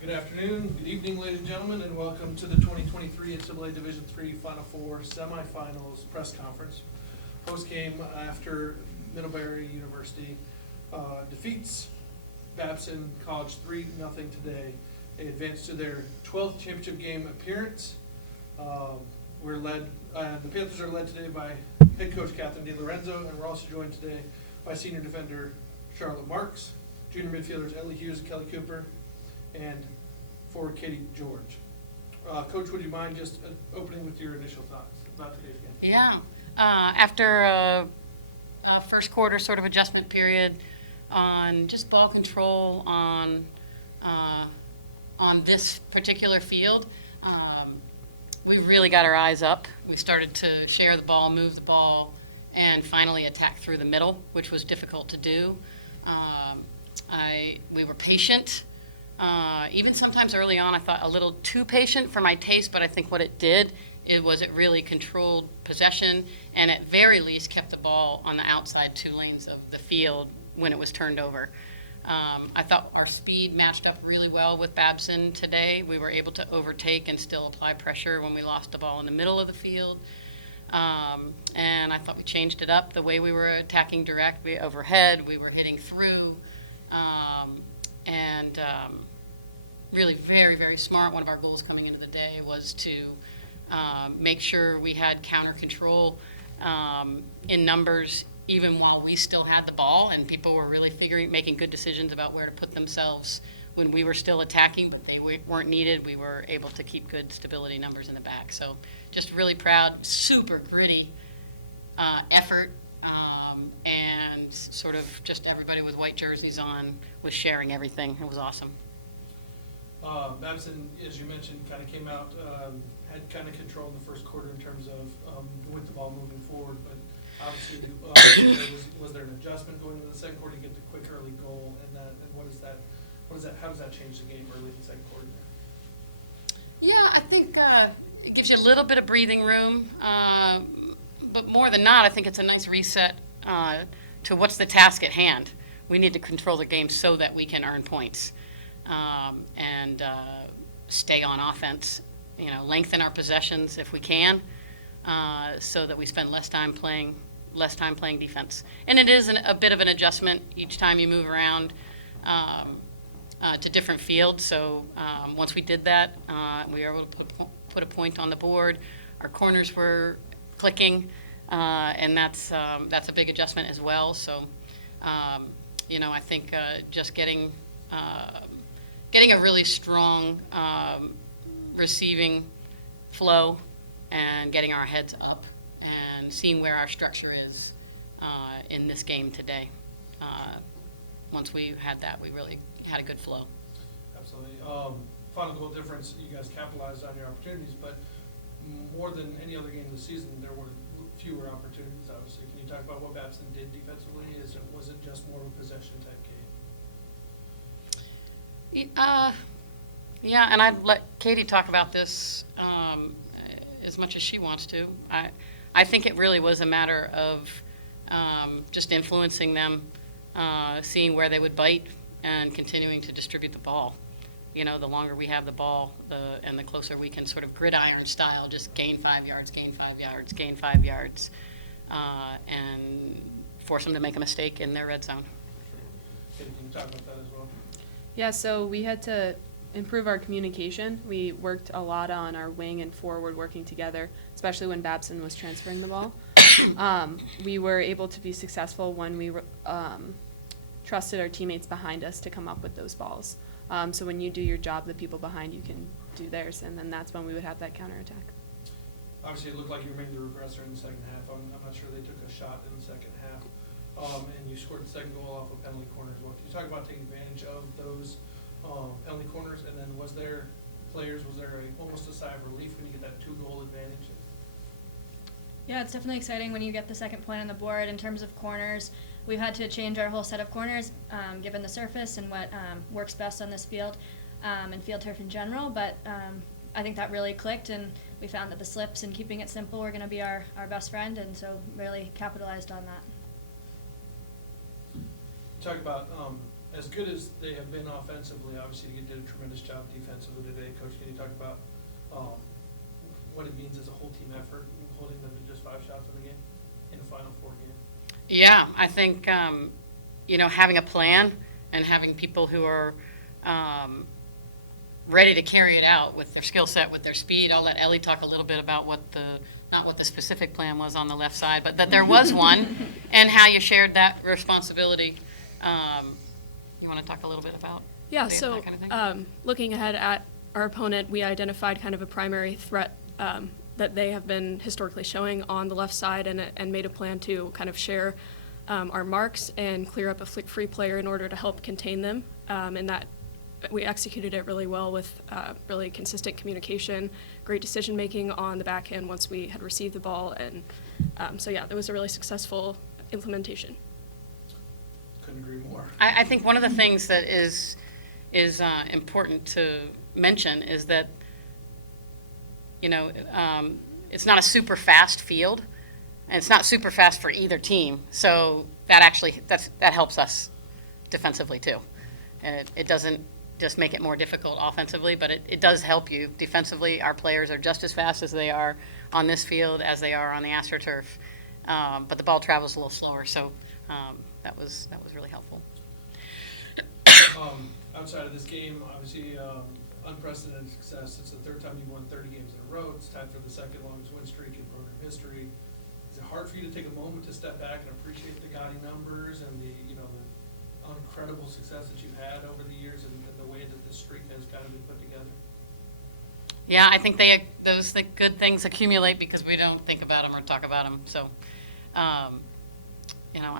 Good afternoon, good evening, ladies and gentlemen, and welcome to the 2023 NCAA Division III Final Four Semifinals press conference. Post-game after Middlebury University defeats Babson College 3-0 today. They advance to their 12th championship game appearance. The Panthers are led today by head coach Katharine DeLorenzo, and we're also joined today by senior defender Charlotte Marks, junior midfielders Ellie Hughes and Kelly Cooper, and forward Katie George. Coach, would you mind just opening with your initial thoughts about today's game? Yeah. After a first quarter sort of adjustment period on just ball control on this particular field, we really got our eyes up. We started to share the ball, move the ball, and finally attack through the middle, which was difficult to do. We were patient. Even sometimes early on, I thought a little too patient for my taste, but I think what it did was it really controlled possession and at very least kept the ball on the outside 2 lanes of the field when it was turned over. I thought our speed matched up really well with Babson today. We were able to overtake and still apply pressure when we lost the ball in the middle of the field. And I thought we changed it up the way we were attacking direct. We overhead, we were hitting through, really very, very smart. One of our goals coming into the day was to make sure we had counter control in numbers even while we still had the ball, and people were really making good decisions about where to put themselves when we were still attacking, but they weren't needed. We were able to keep good stability numbers in the back. So just really proud, super gritty effort, and sort of just everybody with white jerseys on was sharing everything. It was awesome. Babson, as you mentioned, kind of came out, had kind of control in the first quarter in terms of with the ball moving forward, but obviously was there an adjustment going into the second quarter to get the quick early goal, and how does that change the game early in the second quarter? Yeah, I think it gives you a little bit of breathing room, but more than not, I think it's a nice reset to what's the task at hand. We need to control the game so that we can earn points. And stay on offense, lengthen our possessions if we can, so that we spend less time playing defense. And it is a bit of an adjustment each time you move around to different fields. So once we did that, we were able to put a point on the board. Our corners were clicking, and that's a big adjustment as well. So I think just getting a really strong receiving flow and getting our heads up and seeing where our structure is in this game today. Once we had that, we really had a good flow. Absolutely. Final goal difference, you guys capitalized on your opportunities, but more than any other game of the season, there were fewer opportunities, obviously. Can you talk about what Babson did defensively? Was it just more of a possession type game? Yeah, and I'd let Katie talk about this as much as she wants to. I think it really was a matter of just influencing them, seeing where they would bite, and continuing to distribute the ball. The longer we have the ball, and the closer we can sort of gridiron style, just gain 5 yards, gain 5 yards, gain 5 yards, and force them to make a mistake in their red zone. Katie, can you talk about that as well? Yeah, so we had to improve our communication. We worked a lot on our wing and forward working together, especially when Babson was transferring the ball. We were able to be successful when we trusted our teammates behind us to come up with those balls. So when you do your job, the people behind you can do theirs, and then that's when we would have that counterattack. Obviously, it looked like you remained the regressor in the second half. I'm not sure they took a shot in the second half. And you scored the second goal off a penalty corner as well. Can you talk about taking advantage of those penalty corners? And then was there almost a sigh of relief when you get that 2-goal advantage? Yeah, it's definitely exciting when you get the second point on the board. In terms of corners, we've had to change our whole set of corners given the surface and what works best on this field and field turf in general. But I think that really clicked, and we found that the slips and keeping it simple were going to be our best friend, and so really capitalized on that. Talk about as good as they have been offensively, obviously you did a tremendous job defensively today. Coach, can you talk about what it means as a whole team effort, holding them to just 5 shots in the game, in a Final Four game? Yeah, I think, having a plan and having people who are ready to carry it out with their skill set, with their speed. I'll let Ellie talk a little bit about not what the specific plan was on the left side, but that there was one, and how you shared that responsibility. You want to talk a little bit about Yeah, that so kind of thing? looking ahead at our opponent, we identified kind of a primary threat that they have been historically showing on the left side, and made a plan to kind of share our marks and clear up a free player in order to help contain them. And that we executed it really well with really consistent communication, great decision-making on the backhand once we had received the ball. And so, yeah, that was a really successful implementation. Couldn't agree more. I think one of the things that is important to mention is that, it's not a super fast field, and it's not super fast for either team. So that helps us defensively too. It doesn't just make it more difficult offensively, but it does help you defensively. Our players are just as fast as they are on this field as they are on the AstroTurf, but the ball travels a little slower. So that was really helpful. Outside of this game, obviously, unprecedented success. It's the 3rd time you've won 30 games in a row. It's tied for the 2nd longest win streak in program history. Is it hard for you to take a moment to step back and appreciate the gaudy numbers and the incredible success that you've had over the years and the way that this streak has kind of been put together? Yeah, I think those good things accumulate because we don't think about them or talk about them. So, I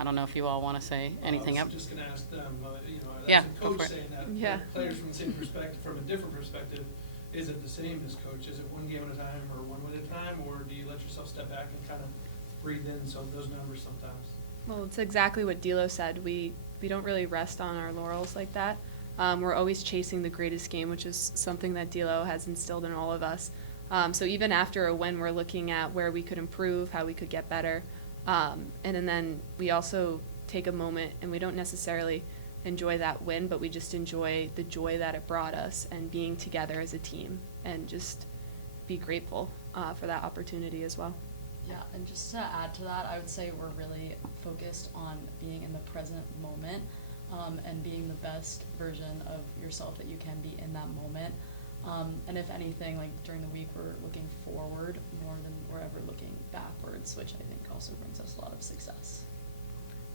don't know if you all want to say anything I up. was just going to ask them, that's Yeah, a go coach for it. saying that. Yeah. Players from the same perspective, from a different perspective, is it the same as coach? Is it one game at a time or one win at a time, or do you let yourself step back and kind of breathe in those numbers sometimes? Well, it's exactly what D'Lo said. We don't really rest on our laurels like that. We're always chasing the greatest game, which is something that D'Lo has instilled in all of us. So even after a win, we're looking at where we could improve, how we could get better. And then we also take a moment, and we don't necessarily enjoy that win, but we just enjoy the joy that it brought us and being together as a team, and just be grateful for that opportunity as well. Yeah, and just to add to that, I would say we're really focused on being in the present moment, and being the best version of yourself that you can be in that moment. And if anything, like during the week, we're looking forward more than we're ever looking backwards, which I think also brings us a lot of success.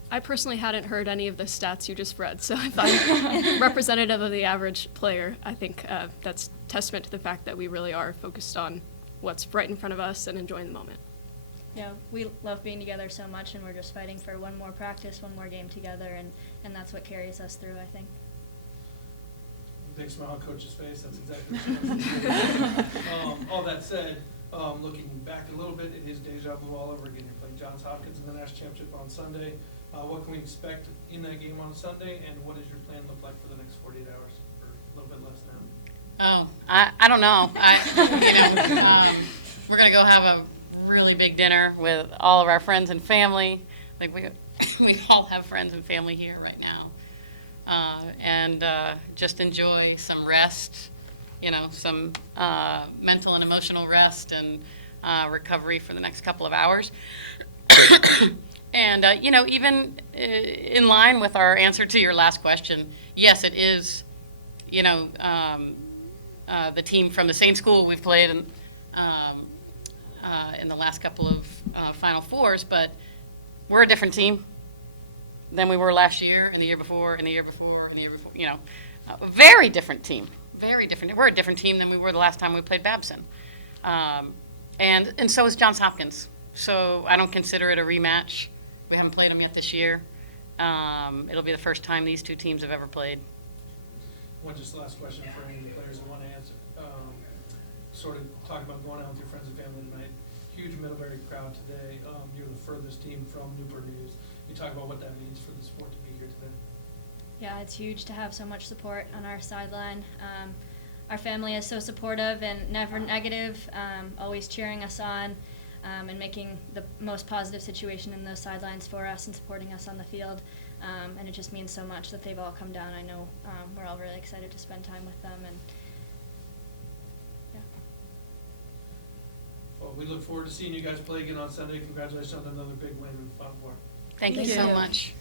I personally hadn't heard any of the stats you just read, so if I'm representative of the average player, I think that's testament to the fact that we really are focused on what's right in front of us and enjoying the moment. Yeah, we love being together so much, and we're just fighting for one more practice, one more game together, and that's what carries us through, I think. Big smile on Coach's face. That's exactly what she wants to do. All that said, looking back a little bit, it is deja vu all over again. You're playing Johns Hopkins in the national championship on Sunday. What can we expect in that game on Sunday, and what does your plan look like for the next 48 hours, or a little bit less now? Oh, I don't know. We're going to go have a really big dinner with all of our friends and family. Like we all have friends and family here right now. And just enjoy some rest, some mental and emotional rest and recovery for the next couple of hours. And, even in line with our answer to your last question, yes, it is, the team from the same school we've played in the last couple of Final Fours, but we're a different team than we were last year and the year before and the year before and the year before, a very different team, very different. We're a different team than we were the last time we played Babson. And so is Johns Hopkins. So I don't consider it a rematch. We haven't played them yet this year. It'll be the first time these two teams have ever played. One just last question for any of the players who want to answer. Sort of talk about going out with your friends and family tonight. Huge Middlebury crowd today. You're the furthest team from Newport News. You talk about what that means for the sport to be here today. Yeah, it's huge to have so much support on our sideline. Our family is so supportive and never negative, always cheering us on, and making the most positive situation in those sidelines for us and supporting us on the field. And it just means so much that they've all come down. I know we're all really excited to spend time with them, and yeah. Well, we look forward to seeing you guys play again on Sunday. Congratulations on another big win in Final Four. Thank you Thank so you. much.